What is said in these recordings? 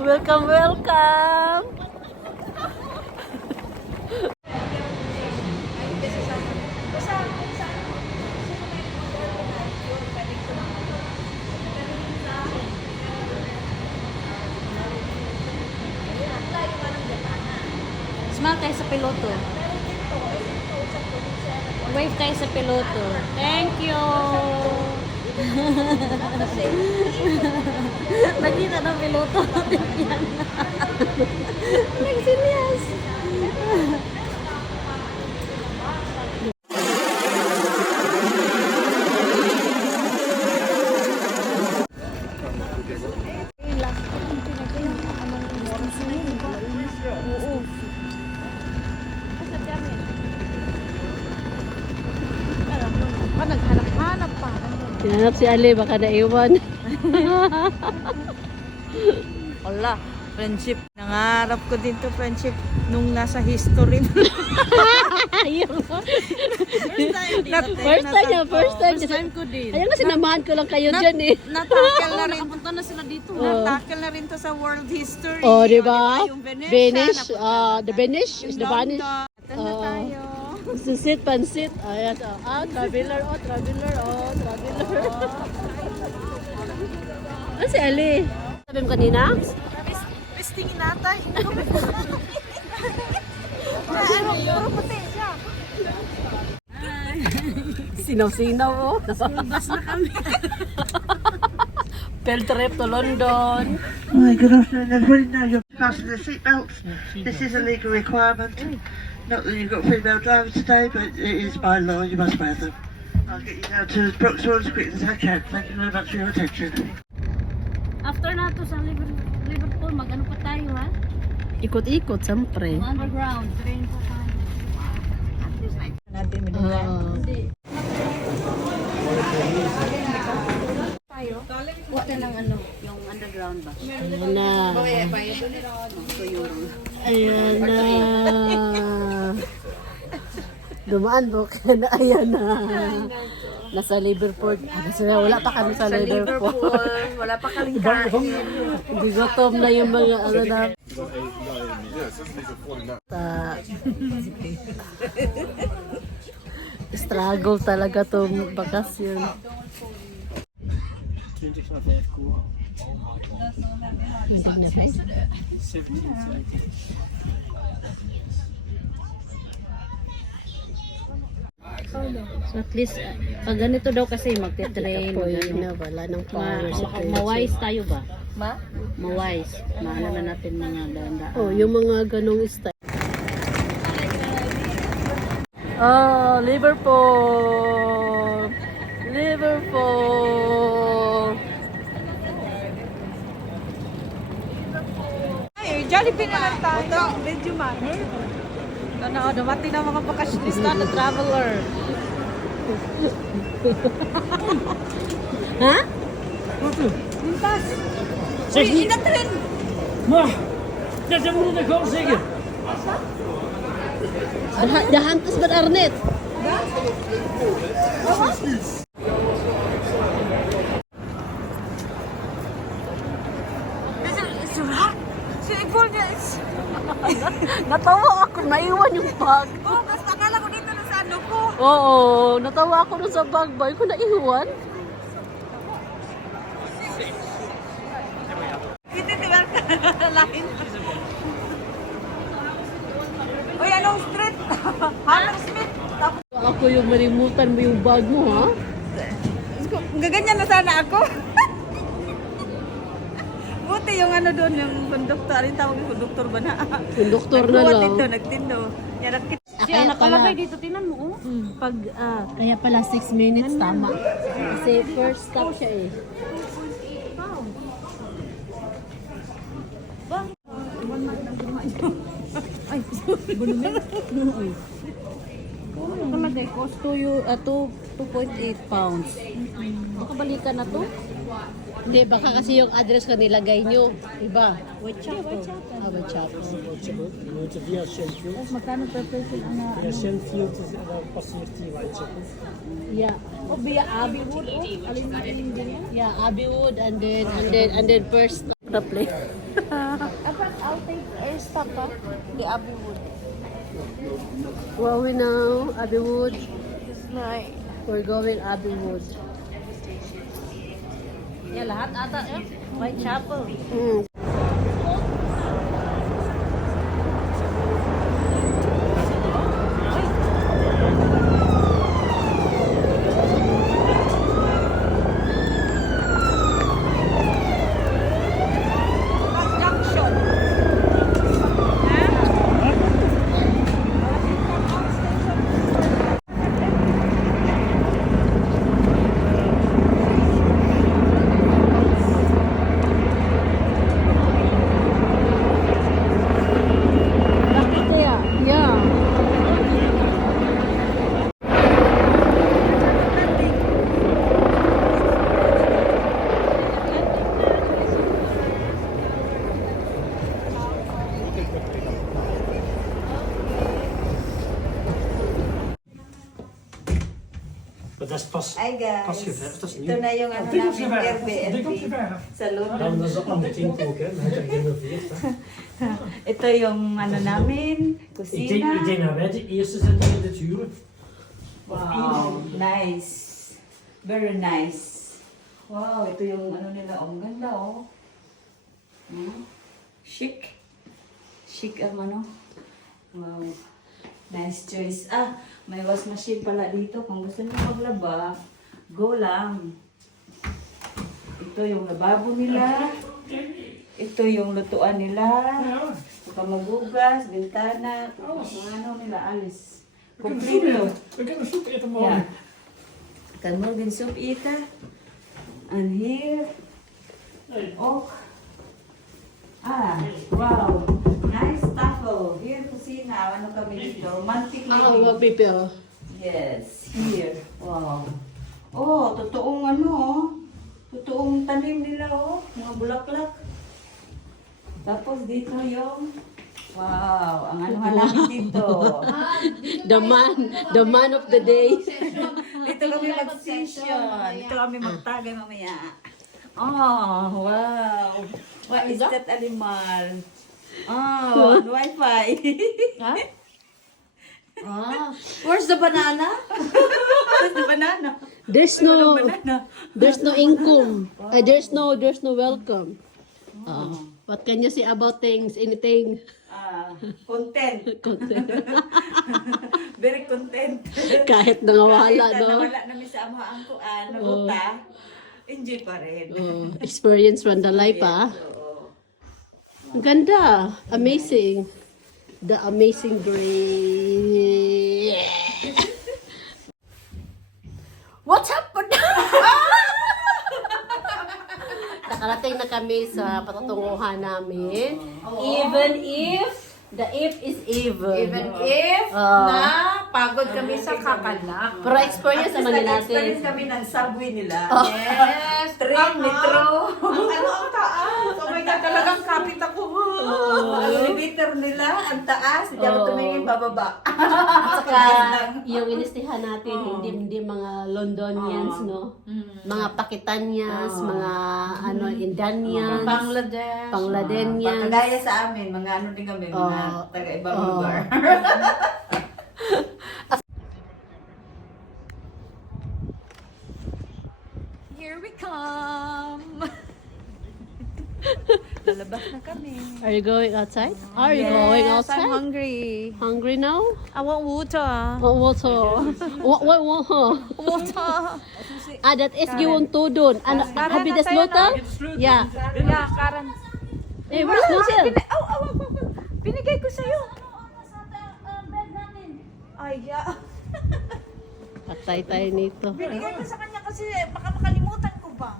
Welcome, welcome. Smile tayo sa piloto. Wave tayo sa piloto. Thank you. Nakita ng piloto. Yan. Nagsinyas. Naghanap-hanap pa. Hinanap si Ali, baka naiwan. Wala, friendship. Nangarap ko din to friendship nung nasa history. First time ko din. Ayun na, sinamahan ko lang kayo dyan eh. Natakil na rin. Napunta na sila dito. Natakil na rin to sa world history. Oh, di ba? Yung Venetia. Venice, the Venice is the Vanish. Ito na tayo. Sisit, pansit. Ayan, traveler, traveler. Ano si Ali? Sabi mo kanina? Pistingin natin. Puro puti siya. Sinaw-sinaw oh. Bas na kami. Field trip to London. Hi, good afternoon everybody. Now you're fasten the seatbelts. This is a legal requirement. Not that you've got female drivers today, but it is by law, you must wear them. I'll get you down to Brooksville as quick as I can. Thank you very much for your attention. After na to sa Liverpool, mag-ano pa tayo ha? Ikot-ikot, siyempre. Underground. Train pa tayo. Natin tayo. Wala ng ano, yung underground ba? Ayan na. Ayan na. Dumaan po kaya na. Ayan na. Nasa Liverpool. Wala pa kami sa Liverpool. Wala pa kaming kain. Hindi gutom na yung mga ano na. Struggle talaga tong bakasyon. So at least, pag ganito daw kasi magte-train, na wala ng power sa ma-wise tayo ba? Ma-wise. Maano na natin mga daan-daan. Oh, yung mga ganong style. Oh, Liverpool! Liverpool! Ay, Jollibee na lang tayo. Medyo man. Ano, dumating na mga bakasyonista na traveler. Ha? Lintas! Uy, inatrain! Maar, dat hebben we nog gewoon zeggen. Dahantas ba Arnet? Natawa ako, naiwan yung bag. Oh, mas akala ko dito na sa ano ko. Oo, natawa ako dun sa bag ba? Ko naiwan. Hindi, diba? Lain. Uy, anong street? Hammersmith. Tapos, Ako yung marimutan mo yung bag mo, ha? gaganyan na sana ako. Buti yung ano doon, yung konduktor. Anong tawag yung konduktor ba na? Konduktor na lang. Nagbuhat dito, nagtindo. Yan, Kaya nakalagay dito, tinan mo. Oh. Pag, kaya pala 6 minutes, tama. Kasi first stop siya eh. Ay, bunumin. Nakalagay, cost 2.8 pounds. Baka balikan na to? Hindi, baka kasi yung address ko nilagay nyo. Iba. Whitechapel. Whitechapel. Je moet via Shenfield. Magkano per person ang Via Shenfield passeert hij Whitechapel. Yeah. O via Abbeywood? Alin na rin din yan? Yeah, Abbeywood and then first the place. Dapat I'll take stop pa. The Abbeywood. Where are we now? Abbeywood. Right. We're going Abbeywood. Yeah, lahat ata eh. Whitechapel. Mm. Junction. Kaya, yeah. Maar dat is pas, Hi guys, pas geverfd, dat is ito nieuw. na yung ano Dik op namin geverfd, Airbnb dik op geverfd. sa London. Dan is dat andere tint ook, hè. Dan heb je gerenoveerd, hè. Ito yung ano namin, Ik kusina. denk dat wij de eerste zijn die dit huren. Wow, nice. Very nice. Wow, ito yung ano nila, ang ganda oh. Chic. Chic ang ano. Wow. Nice choice. Ah, may wash machine pala dito. Kung gusto niyo maglaba, go lang. Ito yung lababo nila. Ito yung lutuan nila. Saka magugas, bintana, mga ano nila, alis. Kompleto. We kunnen soep eten Ja. morgen. Kan morgen soep eten. En hier ook. Ah, wow. Nice tafel. Hier kusina. Ano kami dito? Romantic living. people. Yes, here. Wow. Oh, totoong ano oh. Totoong tanim nila oh. Mga bulaklak. Tapos dito yung wow, ang ano namin dito. The man of the day. Dito kami mag-session. Dito kami magtagay mamaya. Oh, wow. What is that animal? Oh, Wi-Fi. Ha? Ah. Where's the banana? Where's the banana? There's no Banana. income. There's no welcome. What can you say about things? Anything? Content. Very content. Kahit nangawala, Kahit no? nawala namin sa amahan ko, nabuta, enjoy pa rin. Experience from the life, ah. Oo. Ang ganda. Amazing. The amazing grace. What's happened? Nakarating na kami sa patutunguhan namin. Even if the if is even. Even if na pagod kami sa kakanak. Pero experience naman din natin. Experience kami ng subway nila. Yes. Train, metro. Ang ano ang taas? Oh my God, talagang kapit ako. Ang elevator nila, ang taas. Hindi ako tumingin bababa. Saka yung inistihan natin, hindi mga Londonians, no? Mga Pakistanians, mga ano, Indianians, Bangladesh. Bangladenians. Kagaya sa amin, mga ano din kami, mga taga-ibang lugar. Here we come. Lalabas na kami. Are you going outside? Are you going I'm outside? hungry. Hungry now? I want water. Oh, water. What? Water. That is given to doon. Ano, have you the slaughter? Yeah. Yeah, Karen. Eh, where's Lucille? Binigay ko sa'yo. Ay, yeah. Patay tayo nito. Binigay ko sa kanya kasi baka makalimutan ko ba.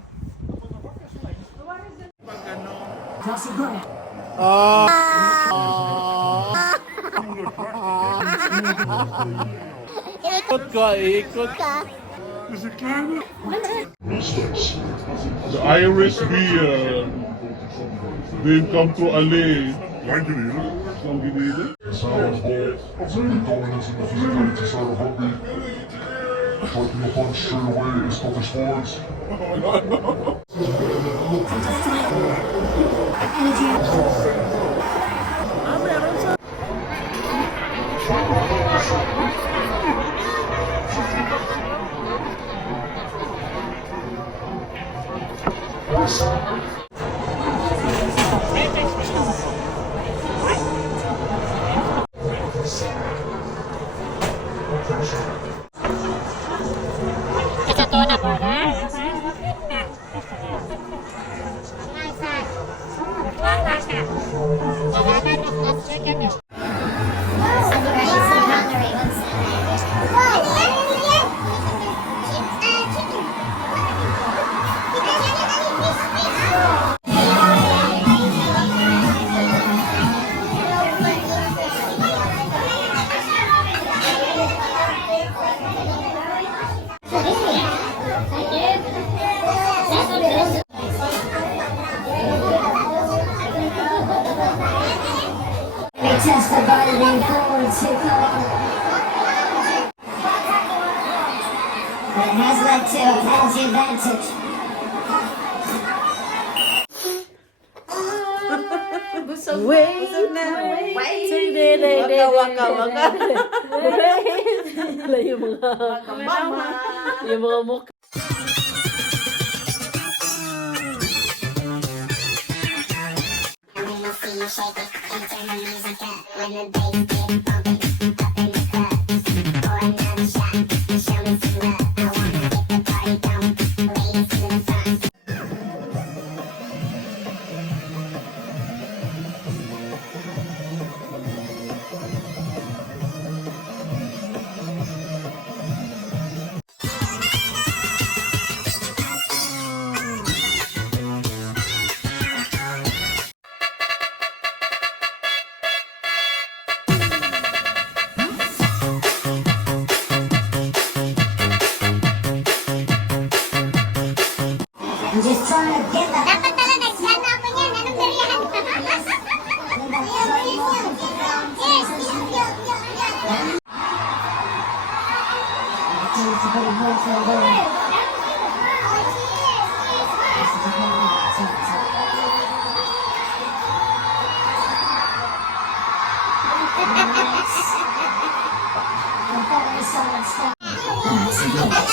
The IRSB, they've come to allay. Lang Ginila? Absolutely dominance in the physicality side of rugby. Striking a punch straight away is tough response. Test the body being forward to but it has led to a penalty advantage. Busog na. Waka, waka. Yung mga mukha. See you shake it and turn the music up when the bass get bumping up in the club. Pour another shot and show me some love. I wanna get the party going, ladies to the front. I'm just trying to get the... Dapat pala nagsana ako niyan. Anong nariyan? Yes.